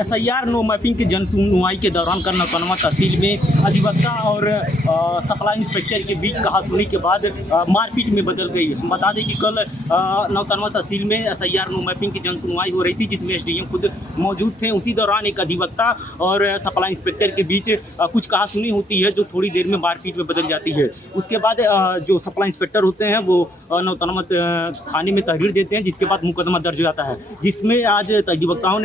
SIR no mapping की जन सुनवाई के दौरान कल नौतनवा तहसील में अधिवक्ता और सप्लाई इंस्पेक्टर के बीच कहासुनी के बाद मारपीट में बदल गई। बता दें कि कल नौतनवा तहसील में SIR नो मैपिंग की जन सुनवाई हो रही थी, जिसमें SDM खुद मौजूद थे। उसी दौरान एक अधिवक्ता और सप्लाई इंस्पेक्टर के बीच कुछ कहासुनी होती है, जो थोड़ी देर में मारपीट में बदल जाती है। उसके बाद जो सप्लाई इंस्पेक्टर होते हैं वो नौतनवा थाने में तहरीर देते हैं, जिसके बाद मुकदमा दर्ज हो जाता है, जिसमें आज अधिवक्ताओं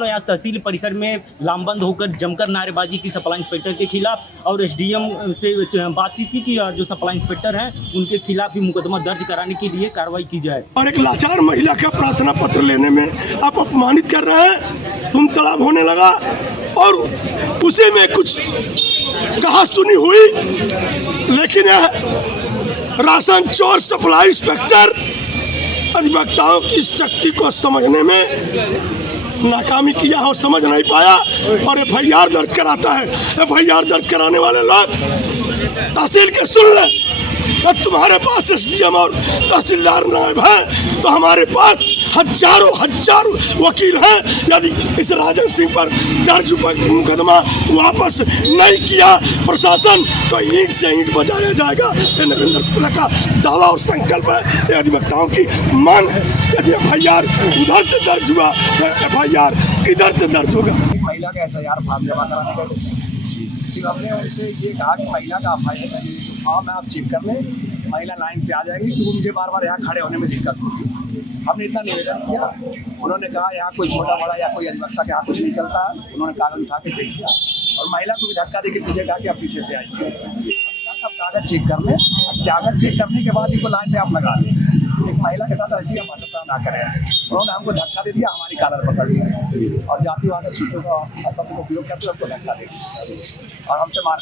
ने आज तहसील परिसर में लामबंद होकर जमकर नारेबाजी की सप्लाई इंस्पेक्टर के खिलाफ और SDM से बातचीत की कि जो सप्लाई इंस्पेक्टर हैं उनके खिलाफ भी मुकदमा दर्ज कराने के लिए कार्रवाई की जाए। और एक लाचार महिला का प्रार्थना पत्र लेने में आप अपमानित कर रहे हैं, तुम तड़ाप होने लगा और उसी में कुछ कहासुनी हुई। लेकिन राशन चोर सप्लाई इंस्पेक्टर अधिवक्ताओं की शक्ति को समझने में नाकामी किया और समझ नहीं पाया और FIR दर्ज कराता है। FIR दर्ज कराने वाले लोग तहसील के सुन ले, तुम्हारे पास SDM और तहसीलदार नायब हैं तो हमारे पास हजारों वकील हैं। यदि इस राजन सिंह पर दर्ज मुकदमा वापस नहीं किया प्रशासन तो ईंट से ईंट बजाया जाएगा। ये नरेंद्र शुक्ला का दावा और संकल्प है, ये अधिवक्ताओं की मांग है। यदि FIR उधर से दर्ज हुआ तो FIR इधर से दर्ज होगा। महिला का SIR फॉर्म जमा कराने का सिर्फ हमने उनसे ये कहा कि महिला का फॉर्म है, आप चेक कर लें, महिला लाइन से आ जाएगी, क्योंकि मुझे बार बार यहाँ खड़े होने में दिक्कत होगी। हमने इतना निवेदन किया, उन्होंने कहा यहाँ कोई छोटा बड़ा या कोई अधिवक्ता के यहाँ कुछ नहीं चलता है। उन्होंने कागज उठा के फेंक दिया और महिला को भी धक्का दे के पीछे कहा कि आप पीछे से आइए। हमने कहा आप कागज चेक कर लें, कागज चेक करने के बाद इनको लाइन में आप लगा लें। एक महिला के साथ ऐसी अभद्रता ना करें। उन्होंने हमको धक्का दे दिया, हमारी कॉलर पकड़ लिया और जातिवाद सूत्रों का शब्द का उपयोग करके हमको धक्का दे दिया और हमसे मार।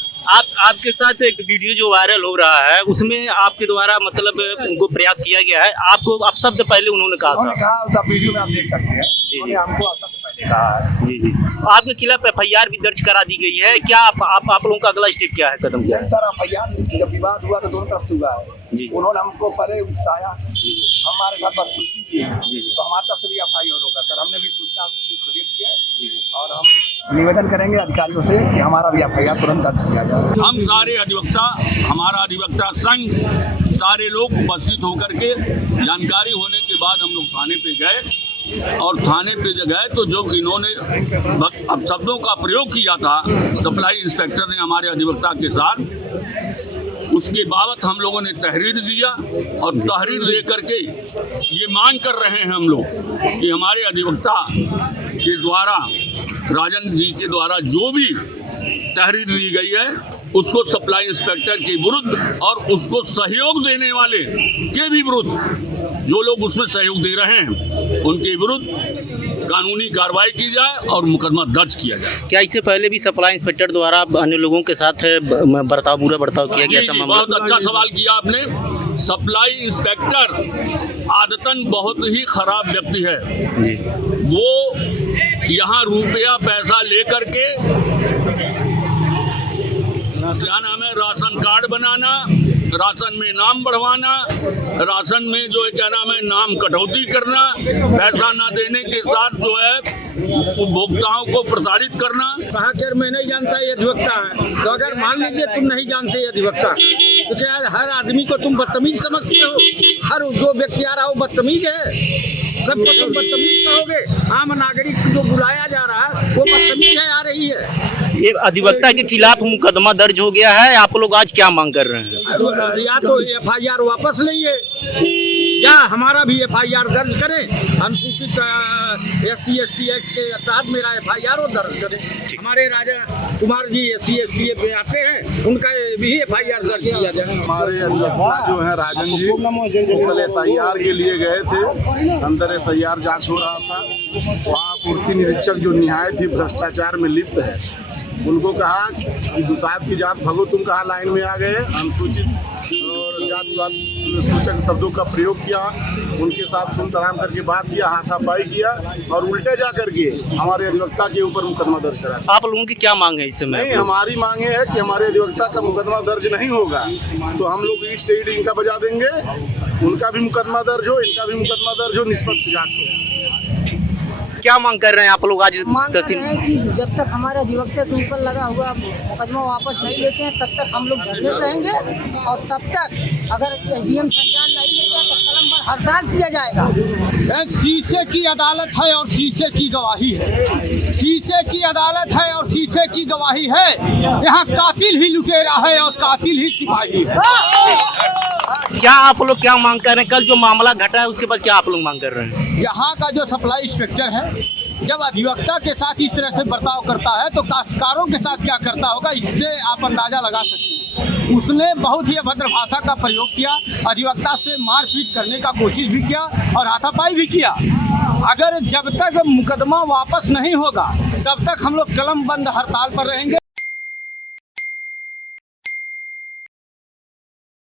आपके साथ एक वीडियो जो वायरल हो रहा है उसमें आपके द्वारा मतलब उनको प्रयास किया गया है, आपको अपशब्द पहले उन्होंने कहा उसका वीडियो में आप देख सकते हैं, उन्होंने हमको अपशब्द पहले कहा है। जी आपके खिलाफ FIR भी दर्ज करा दी गई है, क्या आप लोगों का अगला स्टेप क्या है, कदम क्या है? सर FIR जब विवाद हुआ तो दोनों तरफ से हुआ है। उन्होंने हमको पहले उकसाया, हमारे साथ बदसलूकी की, तो हमारी तरफ से भी FIR होगा सर। हमने भी सूचना पुलिस को दे दी है और हम निवेदन करेंगे अधिकारियों से कि हमारा भी FIR तुरंत दर्ज किया जाए। हम सारे अधिवक्ता, हमारा अधिवक्ता संघ, सारे लोग उपस्थित होकर के जानकारी होने के बाद हम लोग थाने पे गए और थाने पे जब गए तो जो इन्होंने अब शब्दों का प्रयोग किया था सप्लाई इंस्पेक्टर ने हमारे अधिवक्ता के साथ, उसके बाबत हम लोगों ने तहरीर दिया और तहरीर लेकर के ये मांग कर रहे हैं हम लोग कि हमारे अधिवक्ता के द्वारा, राजन जी के द्वारा जो भी तहरीर दी गई है उसको सप्लाई इंस्पेक्टर के विरुद्ध और उसको सहयोग देने वाले के भी विरुद्ध, जो लोग उसमें सहयोग दे रहे हैं उनके विरुद्ध कानूनी कार्रवाई की जाए और मुकदमा दर्ज किया जाए। क्या इससे पहले भी सप्लाई इंस्पेक्टर द्वारा अन्य लोगों के साथ बुरा बर्ताव किया गया? बहुत अच्छा सवाल किया आपने। सप्लाई इंस्पेक्टर आदतन बहुत ही खराब व्यक्ति है जी। वो यहाँ रुपया पैसा लेकर के क्या नाम है, राशन कार्ड बनाना, राशन में नाम बढ़वाना, राशन में जो है क्या नाम है नाम कटौती करना, पैसा ना देने के साथ जो है उपभोक्ताओं को प्रताड़ित करना। कहा कि मैं नहीं जानता ये अधिवक्ता है, तो अगर मान लीजिए तुम नहीं जानते ये अधिवक्ता तो क्या हर आदमी को तुम बदतमीज समझते हो? हर जो व्यक्ति आ रहा हो बदतमीज है, सबको तुम बदतमीज कहोगे? आम नागरिक जो बुलाया जा रहा है वो बदतमीज है, आ रही है। ये अधिवक्ता के खिलाफ मुकदमा दर्ज हो गया है, आप लोग आज क्या मांग कर रहे हैं? या तो FIR वापस लेंगे या हमारा भी FIR दर्ज करें, अनुसूचित SC/ST एक्ट के तहत मेरा FIR दर्ज करें। हमारे राजा कुमार जी SC/ST पे आते हैं, उनका भी FIR दर्ज किया जाए। हमारे अधिवक्ता जो है राजन जी कल SIR के लिए गए थे, अंदर SIR जांच हो रहा था। वहाँ पूर्ति निरीक्षक जो निहायत ही भ्रष्टाचार में लिप्त है, उनको कहा कि दुसाध की जात भगो, तुम कहाँ लाइन में आ गए, अनुसूचित और जातिवाद सूचक शब्दों का प्रयोग किया, उनके साथ तुम तराम करके बात किया, हाथापाई किया और उल्टे जा करके हमारे अधिवक्ता के ऊपर मुकदमा दर्ज करा। आप लोगों की क्या मांग है इस समय? नहीं, हमारी मांग है कि हमारे अधिवक्ता का मुकदमा दर्ज नहीं होगा तो हम लोग ईंट से ईंट इनका बजा देंगे, उनका भी मुकदमा दर्ज हो, इनका भी मुकदमा दर्ज हो, निष्पक्ष जांच हो। क्या मांग कर रहे हैं आप लोग आज मांग कर तहसील रहे हैं कि जब तक हमारे अधिवक्ता के ऊपर लगा हुआ मुकदमा वापस नहीं लेते हैं तब तक हम लोग धरने रहेंगे और तब तक अगर एसडीएम संज्ञान नहीं लेते तो कलम पर हड़ताल किया जाएगा। शीशे की अदालत है और शीशे की गवाही है, शीशे की अदालत है और शीशे की गवाही है। यहाँ कातिल ही लुटेरा है और कातिल ही सिपाही है। क्या आप लोग क्या मांग कर रहे हैं? कल जो मामला घटा है उसके बाद क्या आप लोग मांग कर रहे हैं? यहाँ का जो सप्लाई इंस्पेक्टर है जब अधिवक्ता के साथ इस तरह से बर्ताव करता है तो काश्तकारों के साथ क्या करता होगा, इससे आप अंदाजा लगा सकते हैं। उसने बहुत ही अभद्र भाषा का प्रयोग किया, अधिवक्ता से मारपीट करने का कोशिश भी किया और हाथापाई भी किया। अगर जब तक मुकदमा वापस नहीं होगा तब तक हम लोग कलम बंद हड़ताल पर रहेंगे।